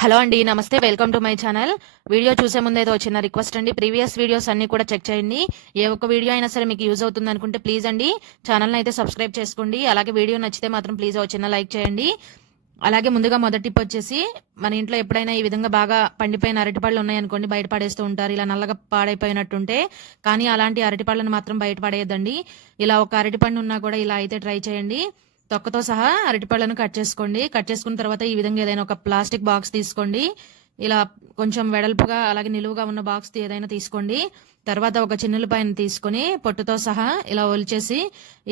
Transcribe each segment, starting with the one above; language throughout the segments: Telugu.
హలో అండి నమస్తే welcome to my channel. Video చూసే ముందు ఏదో చిన్న రిక్వెస్ట్ అండి. ప్రీవియస్ వీడియోస్ అన్ని కూడా చెక్ చేయండి. ఏ ఒక్క వీడియో అయినా సరే మీకు యూజ్ అవుతుంది అనుకుంటే ప్లీజ్ అండి ఛానల్ అయితే సబ్స్క్రైబ్ చేసుకోండి. అలాగే వీడియో నచ్చితే మాత్రం ప్లీజ్ వచ్చిన లైక్ చేయండి. అలాగే ముందుగా మొదటి టిప్ వచ్చేసి మన ఇంట్లో ఎప్పుడైనా ఈ విధంగా బాగా పండిపోయిన అరటిపళ్ళు ఉన్నాయనుకోండి బయట పడేస్తూ ఉంటారు. ఇలా నల్లగా పాడైపోయినట్టుంటే కానీ అలాంటి అరటిపళ్ళను మాత్రం బయట పడేయద్దండి. ఇలా ఒక అరటిపండు ఉన్నా కూడా ఇలా అయితే ట్రై చేయండి. తొక్కతో సహా అరటిపళ్ళను కట్ చేసుకోండి. కట్ చేసుకున్న తర్వాత ఈ విధంగా ఏదైనా ఒక ప్లాస్టిక్ బాక్స్ తీసుకోండి. ఇలా కొంచెం వెడల్పుగా అలాగే నిలువుగా ఉన్న బాక్స్ ఏదైనా తీసుకోండి. తర్వాత ఒక చిన్నులపాయను తీసుకొని పొట్టుతో సహా ఇలా ఒలిచేసి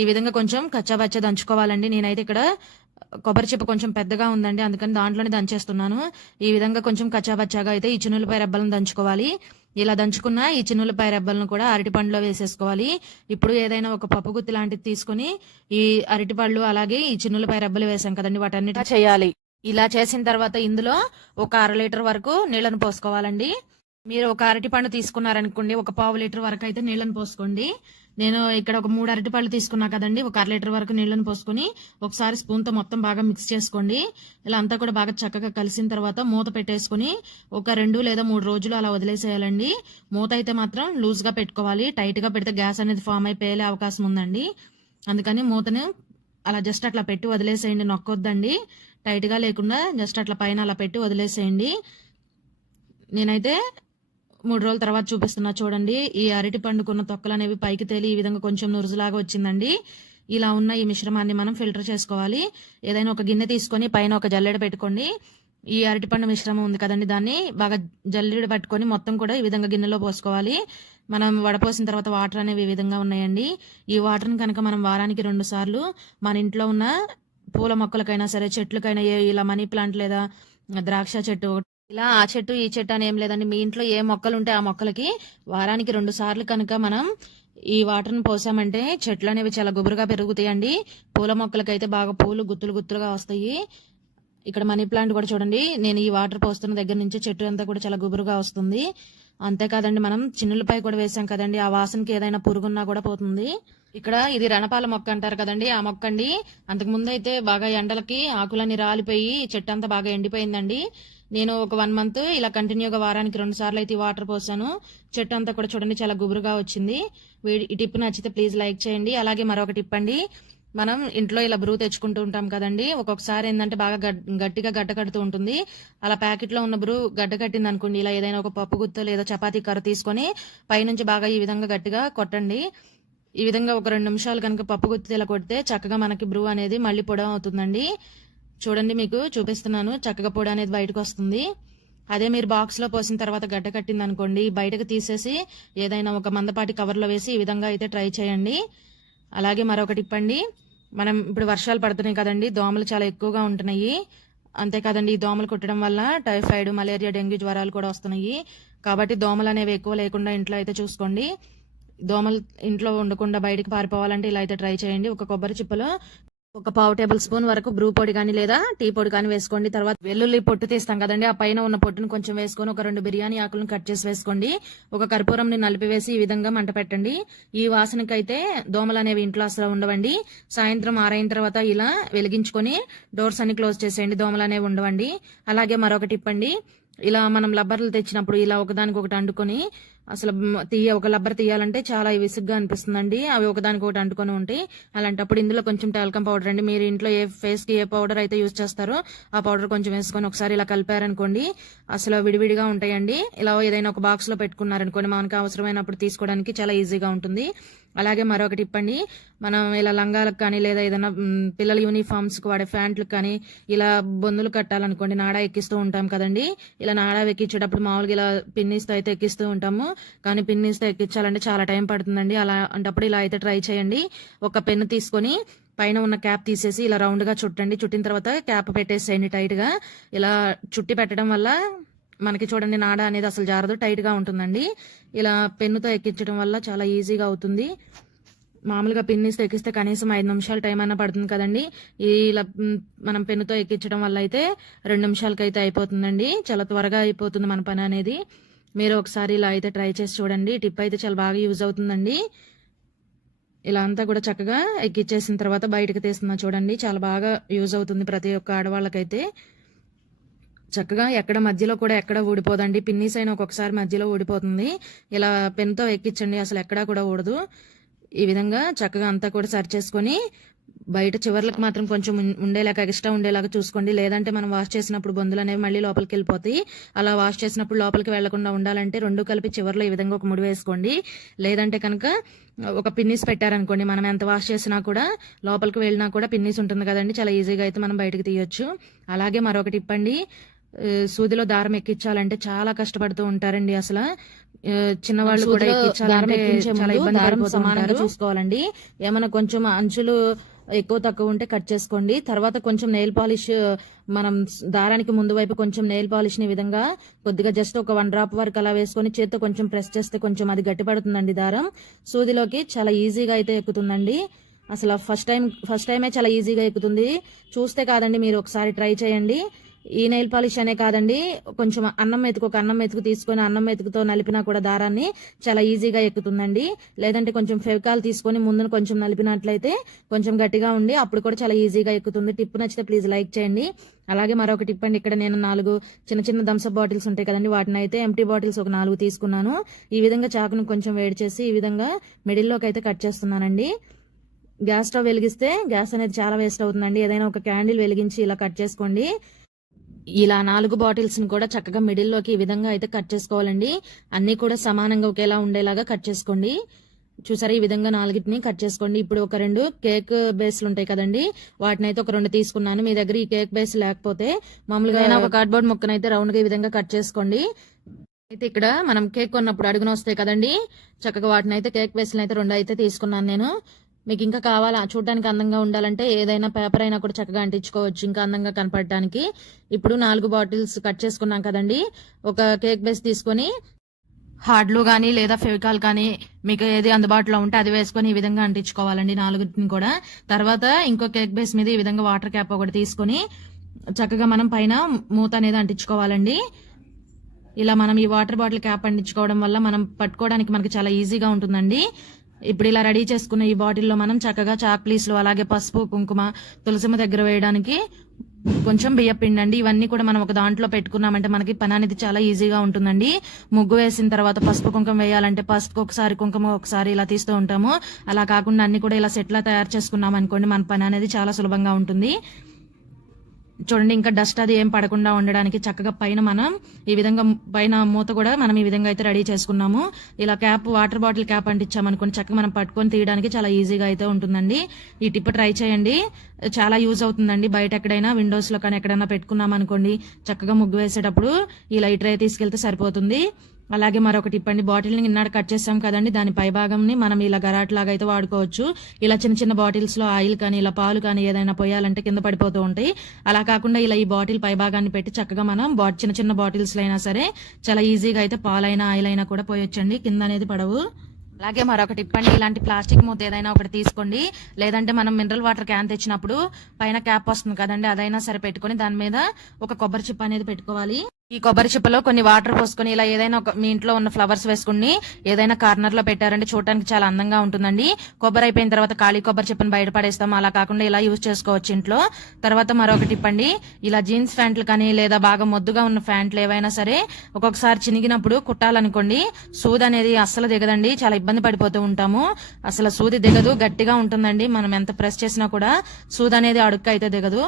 ఈ విధంగా కొంచెం కచ్చాబచ్చా దంచుకోవాలండి. నేనైతే ఇక్కడ కొబ్బరి చిప్ప కొంచెం పెద్దగా ఉందండి. అందుకని దాంట్లోనే దంచేస్తున్నాను. ఈ విధంగా కొంచెం కచ్చాబచ్చాగా అయితే ఈ చిన్నులపాయ రెబ్బలను దంచుకోవాలి. ఇలా దంచుకున్న ఈ చిన్నులపాయ రెబ్బలను కూడా అరటిపండులో వేసేసుకోవాలి. ఇప్పుడు ఏదైనా ఒక పప్పు గుత్తి లాంటిది తీసుకొని ఈ అరటిపళ్ళు అలాగే ఈ చిన్నులపాయ రెబ్బలు వేసాం కదండి వాటన్నిటి చేయాలి. ఇలా చేసిన తర్వాత ఇందులో ఒక అర లీటర్ వరకు నీళ్ళను పోసుకోవాలండి. మీరు ఒక అరటి పండు తీసుకున్నారనుకోండి ఒక పావు లీటర్ వరకు అయితే నీళ్ళను పోసుకోండి. నేను ఇక్కడ ఒక మూడు అరటిపళ్ళు తీసుకున్నా కదండి. ఒక అర లీటర్ వరకు నీళ్ళను పోసుకొని ఒకసారి స్పూన్తో మొత్తం బాగా మిక్స్ చేసుకోండి. ఇలా అంతా కూడా బాగా చక్కగా కలిసిన తర్వాత మూత పెట్టేసుకొని ఒక రెండు లేదా మూడు రోజులు అలా వదిలేసేయాలండి. మూత అయితే మాత్రం లూజ్గా పెట్టుకోవాలి. టైట్గా పెడితే గ్యాస్ అనేది ఫామ్ అయిపోయే అవకాశం ఉందండి. అందుకని మూతను అలా జస్ట్ అట్లా పెట్టి వదిలేసేయండి. నొక్కొద్దండి. టైట్గా లేకుండా జస్ట్ అట్లా పైన అలా పెట్టి వదిలేసేయండి. నేనైతే మూడు రోజుల తర్వాత చూపిస్తున్నా చూడండి. ఈ అరటి పండుకున్న తొక్కలు అనేవి పైకి తేలి ఈ విధంగా కొంచెం నురుజులాగా వచ్చిందండి. ఇలా ఉన్న ఈ మిశ్రమాన్ని మనం ఫిల్టర్ చేసుకోవాలి. ఏదైనా ఒక గిన్నె తీసుకొని పైన ఒక జల్లెడ పెట్టుకోండి. ఈ అరటిపండు మిశ్రమం ఉంది కదండి దాన్ని. బాగా జల్లెడ పట్టుకొని మొత్తం కూడా ఈ విధంగా గిన్నెలో పోసుకోవాలి. మనం వడపోసిన తర్వాత వాటర్ అనేవి ఈ విధంగా ఉన్నాయండి. ఈ వాటర్ని కనుక మనం వారానికి రెండు సార్లు మన ఇంట్లో ఉన్న పూల మొక్కలకైనా సరే చెట్లకైనా ఇలా మనీ ప్లాంట్ లేదా ద్రాక్ష చెట్టు ఇలా ఆ చెట్టు ఈ చెట్టు అని ఏం లేదండి. మీ ఇంట్లో ఏ మొక్కలు ఉంటే ఆ మొక్కలకి వారానికి రెండు సార్లు కనుక మనం ఈ వాటర్ని పోసామంటే చెట్లు అనేవి చాలా గుబురుగా పెరుగుతాయండి. పూల మొక్కలకైతే బాగా పూలు గుత్తులు గుత్తులుగా వస్తాయి. ఇక్కడ మనీ ప్లాంట్ కూడా చూడండి. నేను ఈ వాటర్ పోస్తున్న దగ్గర నుంచి చెట్టు అంతా కూడా చాలా గుబురుగా వస్తుంది. అంతేకాదండి మనం చిన్నులపై కూడా వేసాం కదండి. ఆ వాసనకి ఏదైనా పురుగున్నా కూడా పోతుంది. ఇక్కడ ఇది రణపాల మొక్క అంటారు కదండి ఆ మొక్క అండి అంతకుముందు అయితే బాగా ఎండలకి ఆకులన్నీ రాలిపోయి చెట్టు అంతా బాగా ఎండిపోయిందండి. నేను ఒక వన్ మంత్ ఇలా కంటిన్యూగా వారానికి రెండు సార్లు అయితే ఈ వాటర్ పోసాను. చెట్టు అంతా కూడా చూడండి చాలా గుబురుగా వచ్చింది. వీడి- ఈ టిప్ నచ్చితే ప్లీజ్ లైక్ చేయండి. అలాగే మరొక టిప్ అండి. మనం ఇంట్లో ఇలా బ్రూ తెచ్చుకుంటూ ఉంటాం కదండి. ఒక్కొక్కసారి ఏంటంటే బాగా గట్టిగా గడ్డ కడుతూ ఉంటుంది. అలా ప్యాకెట్లో ఉన్న బ్రూ గడ్డ కట్టింది అనుకోండి ఇలా ఏదైనా ఒక పప్పు గుత్త లేదా చపాతీ కర్ర తీసుకొని పైనుంచి బాగా ఈ విధంగా గట్టిగా కొట్టండి. ఈ విధంగా ఒక రెండు నిమిషాలు కనుక పప్పు గుత్తి ఇలా కొడితే చక్కగా మనకి బ్రూ అనేది మళ్ళీ పొడం అవుతుందండి. చూడండి మీకు చూపిస్తున్నాను. చక్కగా పొడి అనేది బయటకు వస్తుంది. అదే మీరు బాక్స్లో పోసిన తర్వాత గడ్డ కట్టింది అనుకోండి బయటకు తీసేసి ఏదైనా ఒక మందపాటి కవర్లో వేసి ఈ విధంగా అయితే ట్రై చేయండి. అలాగే మరొకటి ఇప్పండి. మనం ఇప్పుడు వర్షాలు పడుతున్నాయి కదండి దోమలు చాలా ఎక్కువగా ఉంటున్నాయి. అంతేకాదండి ఈ దోమలు కుట్టడం వల్ల టైఫాయిడ్ మలేరియా డెంగ్యూ జ్వరాలు కూడా వస్తున్నాయి. కాబట్టి దోమలు అనేవి ఎక్కువ లేకుండా ఇంట్లో అయితే చూసుకోండి. దోమలు ఇంట్లో ఉండకుండా బయటికి పారిపోవాలంటే ఇలా అయితే ట్రై చేయండి. ఒక కొబ్బరి చిప్పలో ఒక పావు టేబుల్ స్పూన్ వరకు బ్రూ పొడి కానీ లేదా టీ పొడి కానీ వేసుకోండి. తర్వాత వెల్లుల్లి పొట్టు తీస్తాం కదండి. ఆ పైన ఉన్న పొట్టును కొంచెం వేసుకొని ఒక రెండు బిర్యానీ ఆకులను కట్ చేసి వేసుకోండి. ఒక కర్పూరంని నలిపివేసి ఈ విధంగా మంట పెట్టండి. ఈ వాసనకైతే దోమలు అనేవి ఇంట్లో అసలు ఉండవండి. సాయంత్రం ఆరైన తర్వాత ఇలా వెలిగించుకొని డోర్స్ అన్ని క్లోజ్ చేసేయండి. దోమలు అనేవి ఉండవండి. అలాగే మరొకటి ఇప్పండి. ఇలా మనం లబ్బర్లు తెచ్చినప్పుడు ఇలా ఒకదానికి ఒకటి అండుకొని అసలు తీయ ఒక లబ్బర్ తీయాలంటే చాలా విసుగ్గా అనిపిస్తుందండి. అవి ఒకదానికి ఒకటి అంటుకొని ఉంటాయి. అలాంటప్పుడు ఇందులో కొంచెం టాల్కమ్ పౌడర్ అండి. మీరు ఇంట్లో ఏ ఫేస్కి ఏ పౌడర్ అయితే యూజ్ చేస్తారో ఆ పౌడర్ కొంచెం వేసుకొని ఒకసారి ఇలా కలిపారనుకోండి అసలు విడివిడిగా ఉంటాయండి. ఇలా ఏదైనా ఒక బాక్స్లో పెట్టుకున్నారనుకోండి మనకు అవసరమైనప్పుడు తీసుకోవడానికి చాలా ఈజీగా ఉంటుంది. అలాగే మరొకటి ఇప్పండి. మనం ఇలా లంగాలకు కానీ లేదా ఏదైనా పిల్లల యూనిఫామ్స్కి వాడే ప్యాంట్లకు కానీ ఇలా బొందులు కట్టాలనుకోండి నాడా ఎక్కిస్తూ ఉంటాం కదండి. ఇలా నాడా ఎక్కించేటప్పుడు మామూలుగా ఇలా పిన్నిస్తో అయితే ఎక్కిస్తూ ఉంటాము. కానీ పిన్నిస్తో ఎక్కించాలంటే చాలా టైం పడుతుందండి. అలా అంటప్పుడు ఇలా అయితే ట్రై చేయండి. ఒక పెన్ను తీసుకొని పైన ఉన్న క్యాప్ తీసేసి ఇలా రౌండ్గా చుట్టండి. చుట్టిన తర్వాత క్యాప్ పెట్టేసేయండి టైట్గా. ఇలా చుట్టి పెట్టడం వల్ల మనకి చూడండి నాడ అనేది అసలు జారదు టైట్గా ఉంటుందండి. ఇలా పెన్నుతో ఎక్కించడం వల్ల చాలా ఈజీగా అవుతుంది. మామూలుగా పిన్నిస్తే ఎక్కిస్తే కనీసం ఐదు నిమిషాలు టైం అయినా పడుతుంది కదండి. ఈ ఇలా మనం పెన్నుతో ఎక్కించడం వల్ల అయితే రెండు నిమిషాలకి అయితే అయిపోతుందండి. చాలా త్వరగా అయిపోతుంది మన పని అనేది. మీరు ఒకసారి ఇలా అయితే ట్రై చేసి చూడండి. టిప్ అయితే చాలా బాగా యూజ్ అవుతుందండి. ఇలా అంతా కూడా చక్కగా ఎక్కిచ్చేసిన తర్వాత బయటకు తీస్తున్నా చూడండి. చాలా బాగా యూజ్ అవుతుంది ప్రతి ఒక్క ఆడవాళ్ళకైతే. చక్కగా ఎక్కడ మధ్యలో కూడా ఎక్కడ ఊడిపోదండి. పిన్నీస్ అయినా ఒక్కొక్కసారి మధ్యలో ఊడిపోతుంది. ఇలా పెన్తో ఎక్కించండి. అసలు ఎక్కడా కూడా ఊడదు. ఈ విధంగా చక్కగా అంతా కూడా సరి చేసుకొని బయట చివర్లకు మాత్రం కొంచెం ఉండేలాగా ఎక్స్ట్రా ఉండేలాగా చూసుకోండి. లేదంటే మనం వాష్ చేసినప్పుడు బొందులు అనేవి మళ్ళీ లోపలికి వెళ్ళిపోతాయి. అలా వాష్ చేసినప్పుడు లోపలికి వెళ్ళకుండా ఉండాలంటే రెండు కలిపి చివర్లో ఈ విధంగా ఒక ముడి వేసుకోండి. లేదంటే కనుక ఒక పిన్నిస్ పెట్టారనుకోండి మనం ఎంత వాష్ చేసినా కూడా లోపలికి వెళ్ళినా కూడా పిన్నిస్ ఉంటుంది కదండి. చాలా ఈజీగా అయితే మనం బయటకు తీయొచ్చు. అలాగే మరొకటి ఇప్పండి. సూదిలో దారం ఎక్కించాలంటే చాలా కష్టపడుతూ ఉంటారండి అసలు. చిన్నవాళ్ళు కూడా ఎక్కించాలంటే సమానంగా. చూసుకోవాలండి. ఏమైనా కొంచెం అంచులు ఎక్కువ తక్కువ ఉంటే కట్ చేసుకోండి. తర్వాత కొంచెం నెయిల్ పాలిష్ మనం దారానికి ముందు వైపు కొంచెం నెయిల్ పాలిష్ని విధంగా కొద్దిగా జస్ట్ ఒక వన్ డ్రాప్ వరకు అలా వేసుకొని చేత్తో కొంచెం ప్రెస్ చేస్తే కొంచెం అది గట్టిపడుతుందండి దారం. సూదిలోకి చాలా ఈజీగా అయితే ఎక్కుతుందండి. అసలు ఫస్ట్ టైం ఫస్ట్ టైమే చాలా ఈజీగా ఎక్కుతుంది. చూస్తే కాదండి మీరు ఒకసారి ట్రై చేయండి. ఈ నెయిల్ పాలిష్ అనే కాదండి కొంచెం అన్నం మెతుకు ఒక అన్నం మెతుకు తీసుకొని అన్నం మెతుకుతో నలిపినా కూడా దారాన్ని చాలా ఈజీగా ఎక్కుతుందండి. లేదంటే కొంచెం ఫెవికాల్ తీసుకొని ముందున కొంచెం నలిపినట్లయితే కొంచెం గట్టిగా ఉండి అప్పుడు కూడా చాలా ఈజీగా ఎక్కుతుంది. టిప్ నచ్చితే ప్లీజ్ లైక్ చేయండి. అలాగే మరొక టిప్ అండి ఇక్కడ నేను నాలుగు చిన్న చిన్న థమ్స్అప్ బాటిల్స్ ఉంటాయి కదండి వాటిని అయితే ఎంటీ బాటిల్స్ ఒక నాలుగు తీసుకున్నాను. ఈ విధంగా చాకును కొంచెం వేడి చేసి ఈ విధంగా మిడిల్లోకి అయితే కట్ చేస్తున్నానండి. గ్యాస్ స్టవ్ వెలిగిస్తే గ్యాస్ అనేది చాలా వేస్ట్ అవుతుందండి. ఏదైనా ఒక క్యాండిల్ వెలిగించి ఇలా కట్ చేసుకోండి. ఇలా నాలుగు బాటిల్స్ని కూడా చక్కగా మిడిల్లోకి ఈ విధంగా అయితే కట్ చేసుకోవాలండి. అన్ని కూడా సమానంగా ఒకేలా ఉండేలాగా కట్ చేసుకోండి. చూసారా? ఈ విధంగా నాలుగిటిని కట్ చేసుకోండి. ఇప్పుడు ఒక రెండు కేక్ బేస్లు ఉంటాయి కదండి. వాటిని అయితే ఒక రెండు తీసుకున్నాను. మీ దగ్గర ఈ కేక్ బేస్ లేకపోతే మామూలుగా ఒక కార్డ్బోర్డ్ ముక్కనైతే రౌండ్గా ఈ విధంగా కట్ చేసుకోండి. అయితే ఇక్కడ మనం కేక్ కొన్నప్పుడు అడుగున వస్తాయి కదండి. చక్కగా వాటిని అయితే కేక్ బేస్లు అయితే రెండు అయితే తీసుకున్నాను నేను. మీకు ఇంకా కావాలా? చూడడానికి అందంగా ఉండాలంటే ఏదైనా పేపర్ అయినా కూడా చక్కగా అంటించుకోవచ్చు. ఇంకా అందంగా కనపడడానికి. ఇప్పుడు నాలుగు బాటిల్స్ కట్ చేసుకున్నాం కదండి. ఒక కేక్ బేస్ తీసుకొని హార్డ్లు కానీ లేదా ఫెవికాల్ కానీ మీకు ఏది అందుబాటులో ఉంటే అది వేసుకొని ఈ విధంగా అంటించుకోవాలండి నాలుగుని కూడా. తర్వాత ఇంకో కేక్ బేస్ మీద ఈ విధంగా వాటర్ క్యాప్ ఒకటి తీసుకొని చక్కగా మనం పైన మూత అనేది అంటించుకోవాలండి. ఇలా మనం ఈ వాటర్ బాటిల్ క్యాప్ అంటించుకోవడం వల్ల మనం పట్టుకోవడానికి మనకి చాలా ఈజీగా ఉంటుందండి. ఇప్పుడు ఇలా రెడీ చేసుకున్న ఈ బాటిల్లో మనం చక్కగా చాక్లీస్లు అలాగే పసుపు కుంకుమ తులసిమ దగ్గర వేయడానికి కొంచెం బియ్యం ఇవన్నీ కూడా మనం ఒక దాంట్లో పెట్టుకున్నామంటే మనకి పని అనేది చాలా ఈజీగా ఉంటుందండి. ముగ్గు వేసిన తర్వాత పసుపు కుంకుమ వేయాలంటే పసుపు ఒకసారి కుంకుమ ఒకసారి ఇలా తీస్తూ ఉంటాము. అలా కాకుండా అన్ని కూడా ఇలా సెట్లా తయారు చేసుకున్నాం అనుకోండి మన పని అనేది చాలా సులభంగా ఉంటుంది. చూడండి ఇంకా డస్ట్ అది ఏం పడకుండా ఉండడానికి చక్కగా పైన మనం ఈ విధంగా పైన మూత కూడా మనం ఈ విధంగా అయితే రెడీ చేసుకున్నాము. ఇలా క్యాప్ వాటర్ బాటిల్ క్యాప్ అంటించామనుకోండి చక్కగా మనం పట్టుకొని తీయడానికి చాలా ఈజీగా అయితే ఉంటుందండి. ఈ టిప్ ట్రై చేయండి. చాలా యూజ్ అవుతుందండి. బయట ఎక్కడైనా విండోస్లో కానీ ఎక్కడైనా పెట్టుకున్నాం అనుకోండి చక్కగా ముగ్గు వేసేటప్పుడు ఈ లైటర్ అయితే తీసుకెళ్తే సరిపోతుంది. అలాగే మరొకటి ఇప్పండి బాటిల్ని ఇన్నాడు కట్ చేస్తాం కదండి దాని పై భాగంని మనం ఇలా గరాట్ లాగా అయితే వాడుకోవచ్చు. ఇలా చిన్న చిన్న బాటిల్స్లో ఆయిల్ కానీ ఇలా పాలు కానీ ఏదైనా పోయాలంటే కింద పడిపోతూ ఉంటాయి. అలా కాకుండా ఇలా ఈ బాటిల్ పై భాగాన్ని పెట్టి చక్కగా మనం బా చిన్న చిన్న బాటిల్స్లో అయినా సరే చాలా ఈజీగా అయితే పాలైనా ఆయిల్ అయినా కూడా పోయొచ్చండి కింద అనేది పడవు. అలాగే మరొకటి ఇప్పండి ఇలాంటి ప్లాస్టిక్ మూత ఏదైనా ఒకటి తీసుకోండి. లేదంటే మనం మినరల్ వాటర్ క్యాన్ తెచ్చినప్పుడు పైన క్యాప్ వస్తుంది కదండి అదైనా సరే పెట్టుకొని దాని మీద ఒక కొబ్బరి చిప్ప అనేది పెట్టుకోవాలి. ఈ కొబ్బరి చిప్పలో కొన్ని వాటర్ పోసుకొని ఇలా ఏదైనా ఒక మీ ఇంట్లో ఉన్న ఫ్లవర్స్ వేసుకుని ఏదైనా కార్నర్లో పెట్టారంటే చూడడానికి చాలా అందంగా ఉంటుందండి. కొబ్బరి అయిపోయిన తర్వాత ఖాళీ కొబ్బరి చిప్పని బయట పడేస్తాం అలా కాకుండా ఇలా యూజ్ చేసుకోవచ్చు ఇంట్లో. తర్వాత మరొకటి ఇప్పండి. ఇలా జీన్స్ ప్యాంట్లు కానీ లేదా బాగా మొద్దుగా ఉన్న ప్యాంట్లు ఏవైనా సరే ఒక్కొక్కసారి చినిగినప్పుడు కుట్టాలనుకోండి సూది అనేది అస్సలు దిగదండి. చాలా ఇబ్బంది పడిపోతూ ఉంటాము. అసలు సూది దిగదు గట్టిగా ఉంటుందండి. మనం ఎంత ప్రెస్ చేసినా కూడా సూది అనేది అడుక్కు అయితే దిగదు.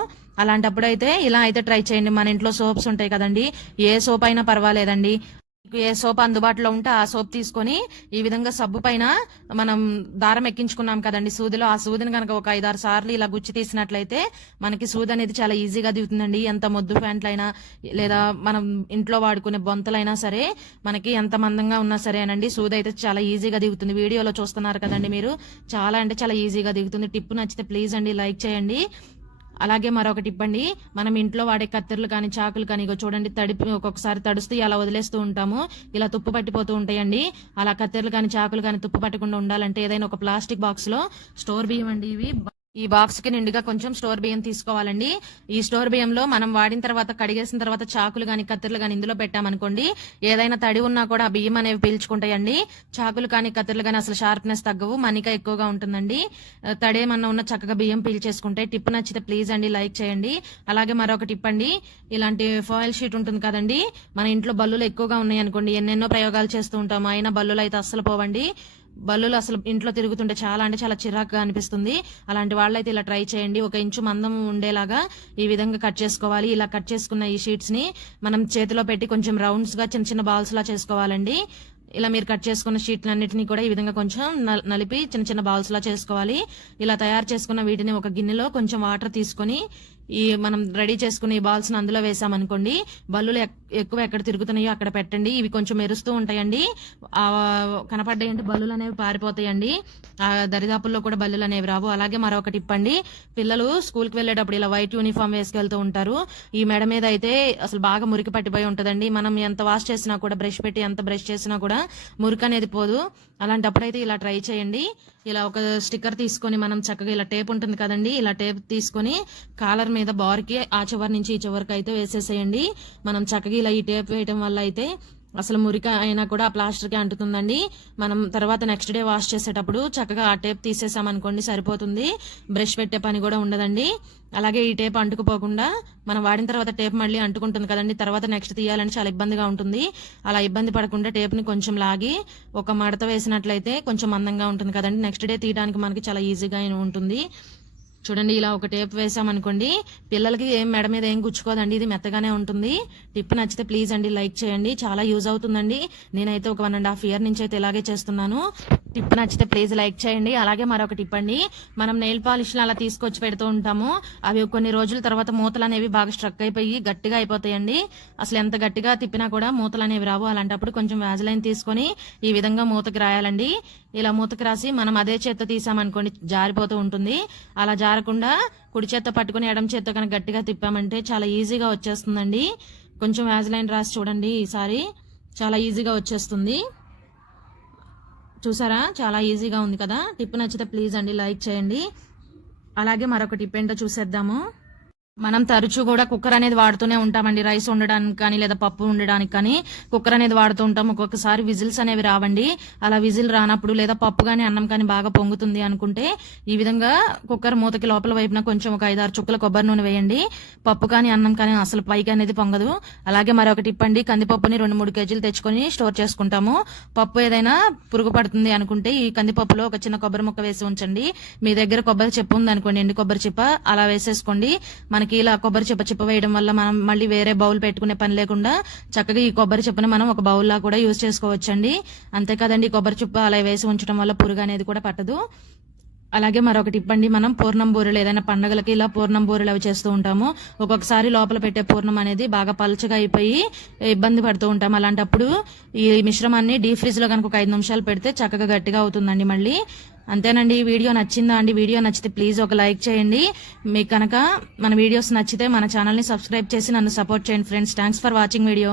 అలాంటప్పుడు అయితే ఇలా అయితే ట్రై చేయండి. మన ఇంట్లో సోప్స్ ఉంటాయి కదండి. ఏ సోప్ అయినా పర్వాలేదండి. మీకు ఏ సోప్ అందుబాటులో ఉంటే ఆ సోప్ తీసుకొని ఈ విధంగా సబ్బు పైన మనం దారం ఎక్కించుకున్నాం కదండి సూదిలో. ఆ సూదిని కనుక ఒక ఐదారు సార్లు ఇలా గుచ్చి తీసినట్లయితే మనకి సూది అనేది చాలా ఈజీగా దిగుతుందండి. ఎంత మొద్దు ప్యాంట్లైనా లేదా మనం ఇంట్లో వాడుకునే బొంతలైనా సరే మనకి ఎంత మందంగా ఉన్నా సరే అనండి సూది అయితే చాలా ఈజీగా దిగుతుంది. వీడియోలో చూస్తున్నారు కదండి మీరు. చాలా అంటే చాలా ఈజీగా దిగుతుంది. టిప్ నచ్చితే ప్లీజ్ అండి లైక్ చేయండి. అలాగే మరొకటి ఇవ్వండి. మనం ఇంట్లో వాడే కత్తెరలు కానీ చాకులు కానీ ఇగో చూడండి తడిపి ఒక్కొక్కసారి తడుస్తూ అలా వదిలేస్తూ ఉంటాము. ఇలా తుప్పు పట్టిపోతూ ఉంటాయండి. అలా కత్తెరలు కానీ చాకులు కానీ తుప్పు పట్టకుండా ఉండాలంటే ఏదైనా ఒక ప్లాస్టిక్ బాక్స్లో స్టోర్ బియ్యం అండి ఇవి. ఈ బాక్స్కి నిండుగా కొంచెం స్టోర్ బియ్యం తీసుకోవాలండి. ఈ స్టోర్ బియ్యంలో మనం వాడిన తర్వాత కడిగేసిన తర్వాత చాకులు గాని కత్తిర్లు గాని ఇందులో పెట్టామనుకోండి ఏదైనా తడి ఉన్నా కూడా ఆ బియ్యం అనేవి పీల్చుకుంటాయండి. చాకులు కానీ కత్తిర్లు కానీ అసలు షార్ప్నెస్ తగ్గవు మనిక ఎక్కువగా ఉంటుందండి. తడి ఏమన్నా ఉన్న చక్కగా బియ్యం పీల్చేసుకుంటే టిప్ నచ్చితే ప్లీజ్ అండి లైక్ చేయండి. అలాగే మరొక టిప్ అండి ఇలాంటి ఫాయిల్ షీట్ ఉంటుంది కదండి మన ఇంట్లో బల్లులు ఎక్కువగా ఉన్నాయి అనుకోండి ఎన్నెన్నో ప్రయోగాలు చేస్తూ ఉంటాం అయినా బల్లులు అయితే అస్సలు పోవండి. బల్లులు అసలు ఇంట్లో తిరుగుతుంటే చాలా అంటే చాలా చిరాకుగా అనిపిస్తుంది. అలాంటి వాళ్ళైతే ఇలా ట్రై చేయండి. ఒక ఇంచు మందం ఉండేలాగా ఈ విధంగా కట్ చేసుకోవాలి. ఇలా కట్ చేసుకున్న ఈ షీట్స్ని మనం చేతిలో పెట్టి కొంచెం రౌండ్స్గా చిన్న చిన్న బాల్స్ లా చేసుకోవాలండి. ఇలా మీరు కట్ చేసుకున్న షీట్లన్నిటిని కూడా ఈ విధంగా కొంచెం నలిపి చిన్న చిన్న బాల్స్ లా చేసుకోవాలి. ఇలా తయారు చేసుకున్న వీటిని ఒక గిన్నెలో కొంచెం వాటర్ తీసుకొని ఈ మనం రెడీ చేసుకుని ఈ బాల్స్ అందులో వేసామనుకోండి బల్లులు ఎక్- ఎక్కువ ఎక్కడ తిరుగుతున్నాయో అక్కడ పెట్టండి. ఇవి కొంచెం మెరుస్తూ ఉంటాయండి. కనపడ్డాయండి కనపడ్డాయంటే బల్లులు అనేవి పారిపోతాయండి. ఆ దరిదాపుల్లో కూడా బల్లులు అనేవి రావు. అలాగే మరొక టిప్ అండి పిల్లలు స్కూల్కి వెళ్ళేటప్పుడు ఇలా వైట్ యూనిఫామ్ వేసుకెళ్తూ ఉంటారు. ఈ మెడ మీద అయితే అసలు బాగా మురికి పట్టిపోయి ఉంటదండి. మనం ఎంత వాష్ చేసినా కూడా బ్రష్ పెట్టి ఎంత బ్రష్ చేసినా కూడా మురికి అనేది పోదు. అలాంటప్పుడైతే ఇలా ట్రై చేయండి. ఇలా ఒక స్టిక్కర్ తీసుకొని మనం చక్కగా ఇలా టేప్ ఉంటుంది కదండి ఇలా టేప్ తీసుకొని కాలర్ మీద బార్కి ఆ చివరి నుంచి ఈ చివరికి అయితే వేసేసేయండి. మనం చక్కగా ఇలా ఈ టేప్ వేయటం వల్ల అయితే అసలు మురిక అయినా కూడా ఆ ప్లాస్టర్కి అంటుతుందండి. మనం తర్వాత నెక్స్ట్ డే వాష్ చేసేటప్పుడు చక్కగా ఆ టేప్ తీసేసామనుకోండి సరిపోతుంది. బ్రష్ పెట్టే పని కూడా ఉండదండి. అలాగే ఈ టేప్ అంటుకుపోకుండా మనం వాడిన తర్వాత టేప్ మళ్ళీ అంటుకుంటుంది కదండి. తర్వాత నెక్స్ట్ తీయాలని చాలా ఇబ్బందిగా ఉంటుంది. అలా ఇబ్బంది పడకుండా టేప్ని కొంచెం లాగి ఒక మడత వేసినట్లయితే కొంచెం అందంగా ఉంటుంది కదండి. నెక్స్ట్ డే తీయడానికి మనకి చాలా ఈజీగా ఉంటుంది. చూడండి ఇలా ఒక టేప్ వేసామనుకోండి పిల్లలకి ఏం మెడ మీద ఏం గుచ్చుకోదండి ఇది మెత్తగానే ఉంటుంది. టిప్ నచ్చితే ప్లీజ్ అండి లైక్ చేయండి చాలా యూజ్ అవుతుందండి. నేనైతే ఒక వన్ అండ్ హాఫ్ ఇయర్ నుంచి అయితే ఇలాగే చేస్తున్నాను. టిప్ నచ్చితే ప్లీజ్ లైక్ చేయండి. అలాగే మరొక టిప్ అండి మనం నెయిల్ పాలిష్లు అలా తీసుకొచ్చి పెడుతూ ఉంటాము. అవి కొన్ని రోజుల తర్వాత మూతలు అనేవి బాగా స్ట్రక్ అయిపోయి గట్టిగా అయిపోతాయండి. అసలు ఎంత గట్టిగా తిప్పినా కూడా మూతలు అనేవి రావు. అలాంటప్పుడు కొంచెం వ్యాజలైన్ తీసుకొని ఈ విధంగా మూతకి రాయాలండి. ఇలా మూతకి రాసి మనం అదే చేత్తో తీసామనుకోండి జారిపోతూ ఉంటుంది. అలా జారకుండా కుడి చేత్తో పట్టుకుని ఎడం చేత్తో కనుక గట్టిగా తిప్పామంటే చాలా ఈజీగా వచ్చేస్తుందండి. కొంచెం వ్యాజలైన్ రాసి చూడండి ఈసారి. చాలా ఈజీగా వచ్చేస్తుంది. చూసారా? చాలా ఈజీగా ఉంది కదా? టిప్ నచ్చితే ప్లీజ్ అండి లైక్ చేయండి. అలాగే మరొక టిప్ ఏంటో చూసేద్దాము. మనం తరచూ కూడా కుక్కర్ అనేది వాడుతూనే ఉంటామండి. రైస్ వండడానికి కానీ లేదా పప్పు వండడానికి కానీ కుక్కర్ అనేది వాడుతూ ఉంటాం. ఒక్కొక్కసారి విజిల్స్ అనేవి రావండి. అలా విజిల్ రానప్పుడు లేదా పప్పు కానీ అన్నం కానీ బాగా పొంగుతుంది అనుకుంటే ఈ విధంగా కుక్కర్ మూతకి లోపల వైపున కొంచెం ఒక ఐదారు చుక్కల కొబ్బరి నూనె వేయండి. పప్పు కానీ అన్నం కానీ అసలు పైకి అనేది పొంగదు. అలాగే మరొక టిప్ అండి కందిపప్పుని రెండు మూడు కేజీలు తెచ్చుకొని స్టోర్ చేసుకుంటాము. పప్పు ఏదైనా పురుగు పడుతుంది అనుకుంటే ఈ కందిపప్పులో ఒక చిన్న కొబ్బరి ముక్క వేసి ఉంచండి. మీ దగ్గర కొబ్బరి చెప్పు ఉంది అనుకోండి ఎండు కొబ్బరి చిప్ప అలా వేసేసుకోండి. మనకి ఇలా కొబ్బరి చిప్ప చిప్ప వేయడం వల్ల మనం మళ్ళీ వేరే బౌల్ పెట్టుకునే పని లేకుండా చక్కగా ఈ కొబ్బరి చెప్పని మనం ఒక బౌల్ లా కూడా యూజ్ చేసుకోవచ్చండి. అంతేకాదండి కొబ్బరి చెప్ప అలా వేసి ఉంచడం వల్ల పురుగు అనేది కూడా పట్టదు. అలాగే మరొకటి ఇప్పండి మనం పూర్ణం బూరెలు ఏదైనా పండగలకి ఇలా పూర్ణం బూరెలు అవి చేస్తూ ఉంటాము. ఒక్కొక్కసారి లోపల పెట్టే పూర్ణం అనేది బాగా పలుచగా అయిపోయి ఇబ్బంది పడుతూ ఉంటాం అలాంటప్పుడు ఈ మిశ్రమాన్ని డీ ఫ్రిజ్లో కనుక ఒక ఐదు నిమిషాలు పెడితే చక్కగా గట్టిగా అవుతుందండి మళ్ళీ. అంతేనండి ఈ వీడియో నచ్చిందా అండి? వీడియో నచ్చితే ప్లీజ్ ఒక లైక్ చేయండి. మీకు కనుక మన వీడియోస్ నచ్చితే మన ఛానల్ని సబ్స్క్రైబ్ చేసి నన్ను సపోర్ట్ చేయండి friends. Thanks for watching video